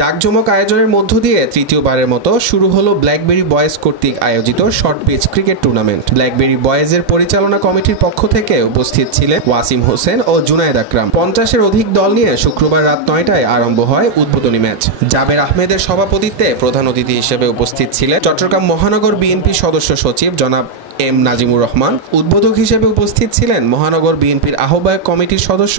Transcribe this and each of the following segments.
জাঁকজমক আয়োজনের মধ্য দিয়ে তৃতীয়বারের মতো শুরু হলো ব্ল্যাকবেরি বয়েজ কর্তৃক আয়োজিত short pitch cricket tournament. BlackBerry বয়েজের পরিচালনা কমিটির পক্ষ থেকে উপস্থিত ছিলেন ওয়াসিম হোসেন ও জুনায়েদ আকরাম। 50-এর অধিক দল নিয়ে শুক্রবার রাত 9টায় আরম্ভ হয় উদ্বোধনী ম্যাচ। জাবের আহমেদের সভাপতিত্বে প্রধান অতিথি হিসেবে উপস্থিত ছিলেন চট্টগ্রাম মহানগর বিএনপি সদস্য সচিব জনাব এম নাজিমুর রহমান। উদ্বোধক হিসেবে উপস্থিত ছিলেন মহানগর বিএনপির আহ্বায়ক কমিটির সদস্য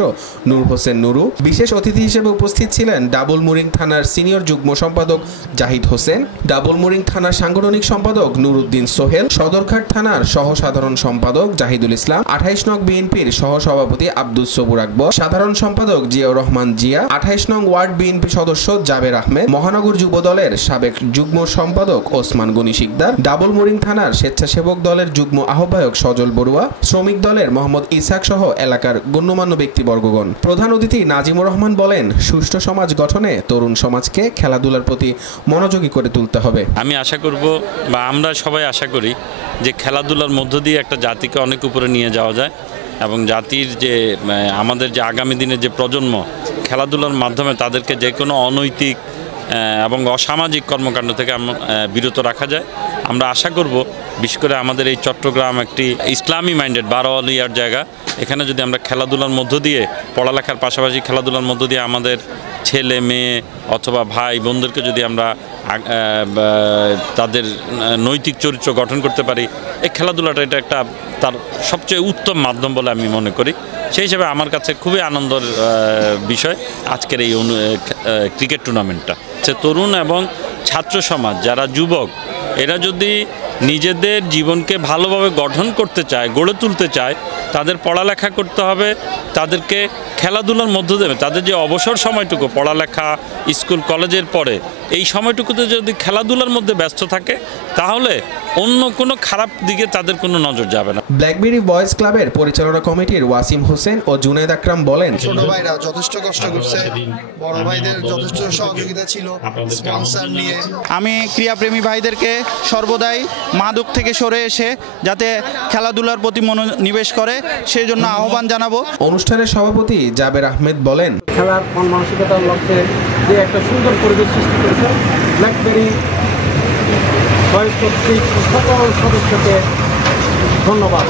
নূর হোসেন নুরু। বিশেষ অতিথি হিসেবে উপস্থিত ছিলেন ডাবল মুরিং থানার সিনিয়র যুগ্ম সম্পাদক জাহিদ হোসেন, ডাবল মুরিং থানার সাংগঠনিক সম্পাদক নুরুদ্দিন সোহেল, সদরঘাট থানার সহ সাধারণ সম্পাদক জাহিদুল ইসলাম, 28 নং বিএনপির সহ সভাপতি আব্দুস সবুর আকবর, সাধারণ সম্পাদক জিয়াউর রহমান জিয়া, 28 নং ওয়ার্ড বিএনপি সদস্য জাবের আহমেদ, মহানগর যুব দলের সাবেক যুগ্ম সম্পাদক ওসমান গনি শিকদার, ডাবল মুরিং থানার স্বেচ্ছাসেবক দলের যুগ্ম আহ্বায়ক সজল বড়ুয়া, শ্রমিক দলের মোহাম্মদ ইসাক সহ এলাকার গণ্যমান্য ব্যক্তিবর্গগণ। প্রধান অতিথি নাজিমুর রহমান বলেন, সুষ্ঠু সমাজ গঠনে তরুণ সমাজকে খেলাধুলার প্রতি মনোযোগী করে তুলতে হবে। আমি আশা করব বা আমরা সবাই আশা করি যে খেলাধুলার মধ্য দিয়ে একটা জাতিকে অনেক উপরে নিয়ে যাওয়া যায় এবং জাতির যে আমাদের যে আগামী দিনের যে প্রজন্ম খেলাধুলার মাধ্যমে তাদেরকে যে কোনো অনৈতিক এবং অসামাজিক কর্মকাণ্ড থেকে বিরত রাখা যায়। আমরা আশা করব বিশেষ করে আমাদের এই চট্টগ্রাম একটি ইসলামী মাইন্ডেড বারোয়ালিয়ার জায়গা, এখানে যদি আমরা খেলাধুলার মধ্য দিয়ে পড়ালেখার পাশাপাশি খেলাধুলার মধ্য দিয়ে আমাদের ছেলে মেয়ে অথবা ভাই বোনদেরকে যদি আমরা তাদের নৈতিক চরিত্র গঠন করতে পারি, এই খেলাধুলাটা এটা একটা তার সবচেয়ে উত্তম মাধ্যম বলে আমি মনে করি। সেই হিসেবে আমার কাছে খুবই আনন্দের বিষয় আজকের এই ক্রিকেট টুর্নামেন্টটা। তরুণ এবং ছাত্র সমাজ যারা যুবক এরা যদি নিজেদের জীবনকে ভালোভাবে গঠন করতে চায়, গড়ে তুলতে চায়, তাদের পড়ালেখা করতে হবে, তাদেরকে খেলাধুলার মধ্য দেবে। তাদের যে অবসর সময়টুকু পড়ালেখা স্কুল কলেজের পরে এই সময়টুকুতে যদি খেলাধুলার মধ্যে ব্যস্ত থাকে তাহলে অন্য কোনো খারাপ দিকে তাদের কোনো নজর যাবে না। ব্ল্যাকবেরি বয়েজ ক্লাবের পরিচালনা কমিটির ওয়াসিম হোসেন ও জুনায়েদ আকরাম বলেন, ছোট ভাইরা যথেষ্ট কষ্ট করছে, বড় ভাইদের যথেষ্ট সহযোগিতা ছিল স্পন্সর নিয়ে। আমি ক্রীড়াপ্রেমী ভাইদেরকে সর্বদাই মাদক থেকে সরে এসে যাতে খেলাধুলার প্রতি মনোনিবেশ করে সেই জন্য আহ্বান জানাবো। অনুষ্ঠানের সভাপতি জাবের আহমেদ বলেন, খেলার মন মানসিকতার লক্ষ্যে যে একটা সুন্দর পরিবেশ সৃষ্টি করেছে ব্ল্যাকবেরি বয়েজ কর্তৃক সকল সদস্যকে ধন্যবাদ।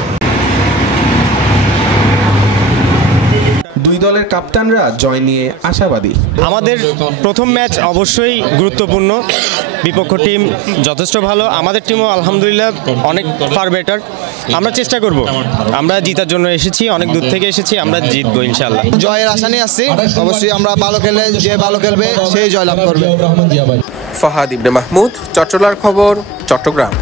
দুই দলের কাপ্তানরা জয় নিয়ে আশাবাদী। আমাদের প্রথম ম্যাচ অবশ্যই গুরুত্বপূর্ণ, বিপক্ষ টিম যথেষ্ট ভালো, আমাদের টিমও আলহামদুলিল্লাহ অনেক ফার বেটার। আমরা চেষ্টা করব, আমরা জিতার জন্য এসেছি, অনেক দূর থেকে এসেছি, আমরা জিতবো ইনশাআল্লাহ। জয়ের আশা নিয়ে আসছি, অবশ্যই আমরা ভালো খেলে যে ভালো খেলবে সেই জয়লাভ করবে। ফাহাদ ইবনে মাহমুদ, চট্টলার খবর, চট্টগ্রাম।